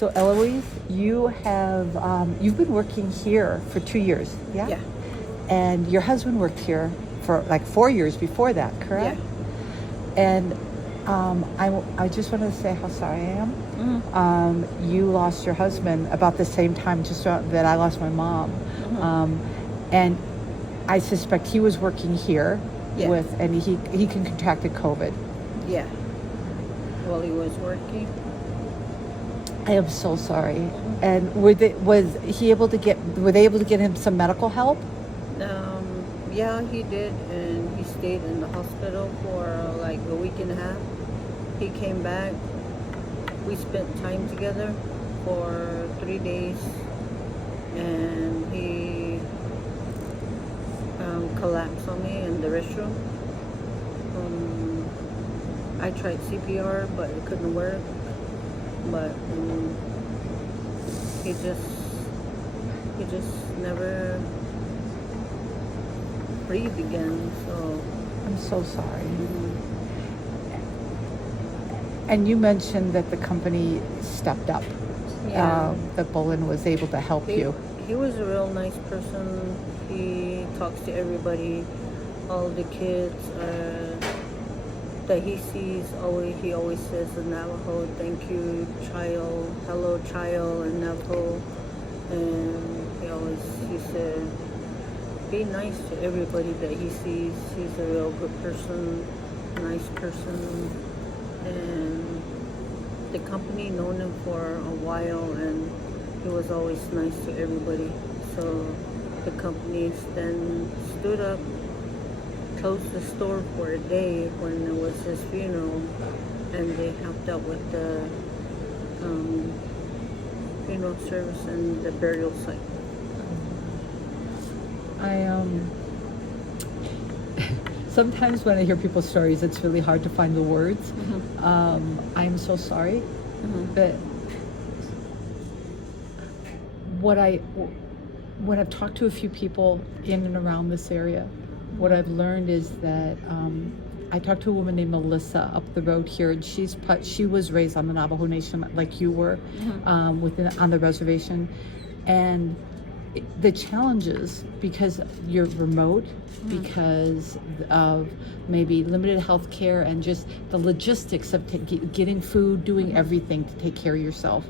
So Elouise, you've been working here for 2 years, yeah? Yeah. And your husband worked here for like 4 years before that, correct? Yeah. And I just wanted to say how sorry I am. You lost your husband about the same time that I lost my mom. And I suspect he was working here Yeah. and he contracted COVID. Yeah. While he was working. I am so sorry. And were they able to get him some medical help? Yeah, he did, and he stayed in the hospital for like a week and a half. He came back. We spent time together for 3 days, and he collapsed on me in the restroom. I tried CPR, but it couldn't work. But he just never breathe again. So I'm so sorry. And you mentioned that the company stepped up. yeah, That Bowlin was able to help you. he was a real nice person. He talks to everybody, all the kids that he sees. He always says in Navajo, "Thank you, child, hello, child," in Navajo, and he said, be nice to everybody that he sees. He's a real good person, nice person, and the company known him for a while, and he was always nice to everybody. So the company then stood up, closed the store for a day when it was his funeral, and they helped out with the funeral service and the burial site. Sometimes when I hear people's stories, it's really hard to find the words. I'm so sorry, but when I've talked to a few people in and around this area, what I've learned is that I talked to a woman named Melissa up the road here, and she was raised on the Navajo Nation like you were, on the reservation, and the challenges, because you're remote, because of maybe limited health care and just the logistics of getting food, doing everything to take care of yourself,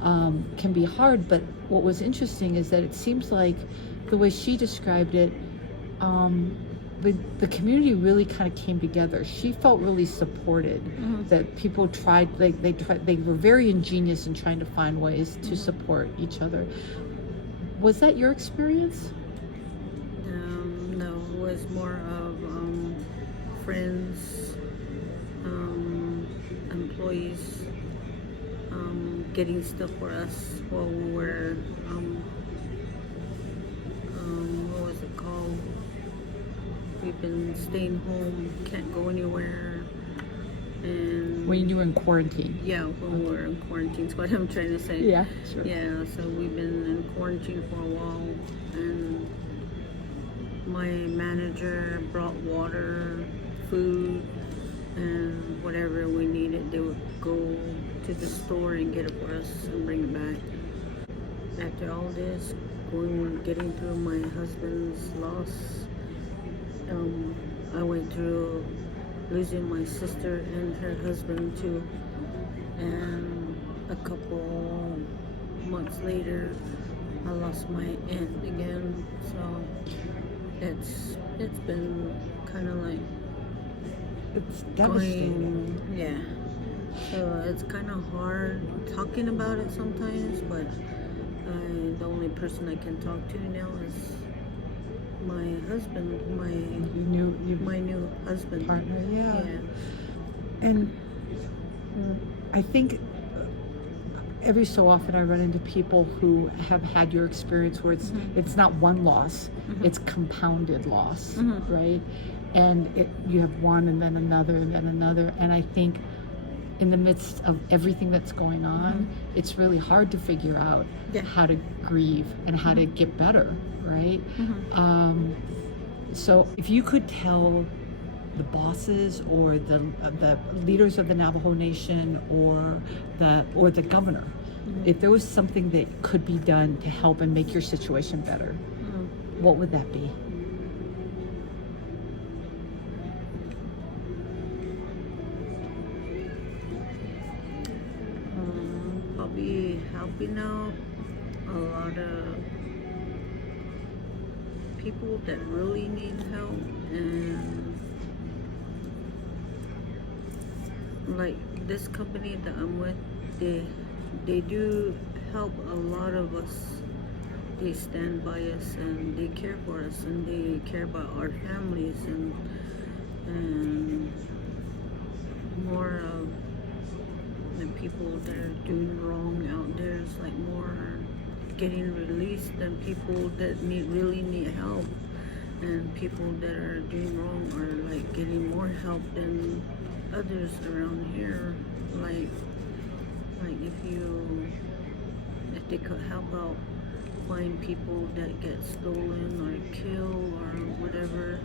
can be hard. But what was interesting is that it seems like the way she described it, the community really kind of came together. She felt really supported, that people tried, they were very ingenious in trying to find ways to support each other. Was that your experience? No, it was more of friends, employees, getting stuff for us while we were, what was it called? We've been staying home, can't go anywhere. And When you were in quarantine? yeah, when we were in quarantine, is what I'm trying to say. Yeah, sure. Yeah, so we've been in quarantine for a while, and my manager brought water, food, and whatever we needed. They would go to the store and get it for us and bring it back. After all this, getting through my husband's loss, I went through losing my sister and her husband too, and a couple months later I lost my aunt again. So it's been kind of like It's devastating. yeah, so it's kind of hard talking about it sometimes, but the only person I can talk to now is my husband, my new husband, partner. Yeah. Yeah. And I think every so often I run into people who have had your experience where it's not one loss, it's compounded loss, right? And you have one and then another and then another. And I think in the midst of everything that's going on, it's really hard to figure out how to grieve and how to get better, right? So if you could tell the bosses or the leaders of the Navajo Nation or the governor if there was something that could be done to help and make your situation better, what would that be? Probably helping out a lot of people that really need help, and like this company that I'm with, they do help a lot of us. They stand by us and they care for us and they care about our families, and more of the people that are doing wrong out there is like more getting released than people that really need help, and people that are doing wrong are like getting more help than others around here. Like if they could help out find people that get stolen or killed or whatever,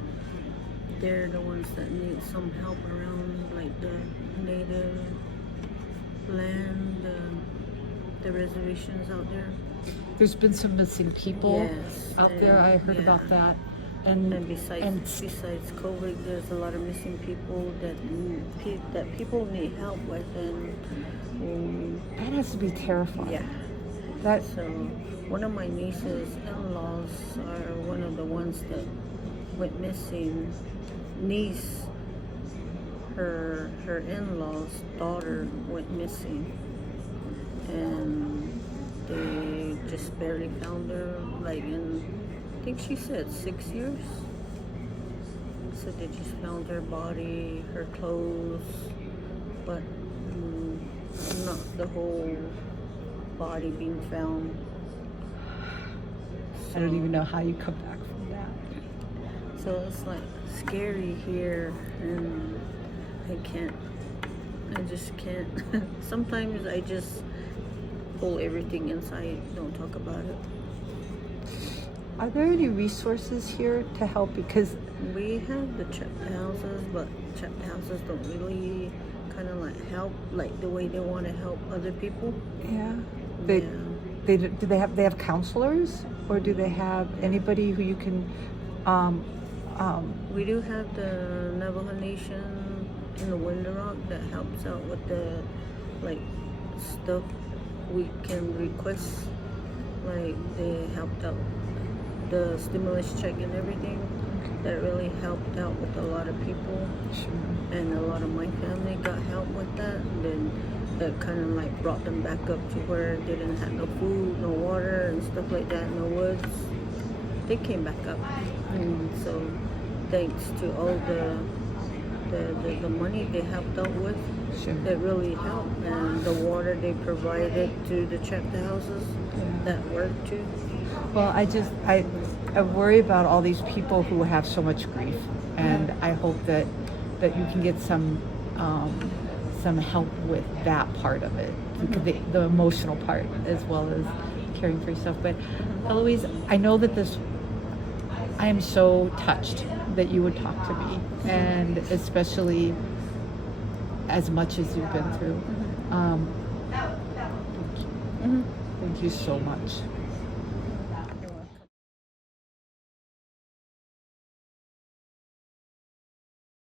they're the ones that need some help around, like the native land, the reservations out there. There's been some missing people out there. I heard about that. And besides COVID, there's a lot of missing people that people need help with, and that has to be terrifying. Yeah. So one of my niece's in-laws are one of the ones that went missing. Her in-law's daughter went missing, and they just barely found her, like in, I think she said 6 years. So they just found her body, her clothes, but not the whole body being found. I don't even know how you come back from that. So it's like scary here, and I just can't. Sometimes I just pull everything inside, don't talk about it. Are there any resources here to help? Because we have the checked houses, but checked houses don't really kind of like help like the way they want to help other people. Yeah. Do they have counselors, or do they have anybody who you can? We do have the Navajo Nation in the Window Rock that helps out with the like stuff we can request. Like they helped out the stimulus check and everything. That really helped out with a lot of people. Sure. And a lot of my family got help with that. And then that kind of like brought them back up to where they didn't have no food, no water, and stuff like that in the woods. They came back up. And so thanks to all the money they helped out with, Sure. it really helped. And the water they provided to the checked houses, that worked too. Well, I worry about all these people who have so much grief, and I hope that you can get some help with that part of it, the emotional part as well as caring for yourself. But Elouise, I know that I am so touched that you would talk to me, and especially as much as you've been through. Thank you so much.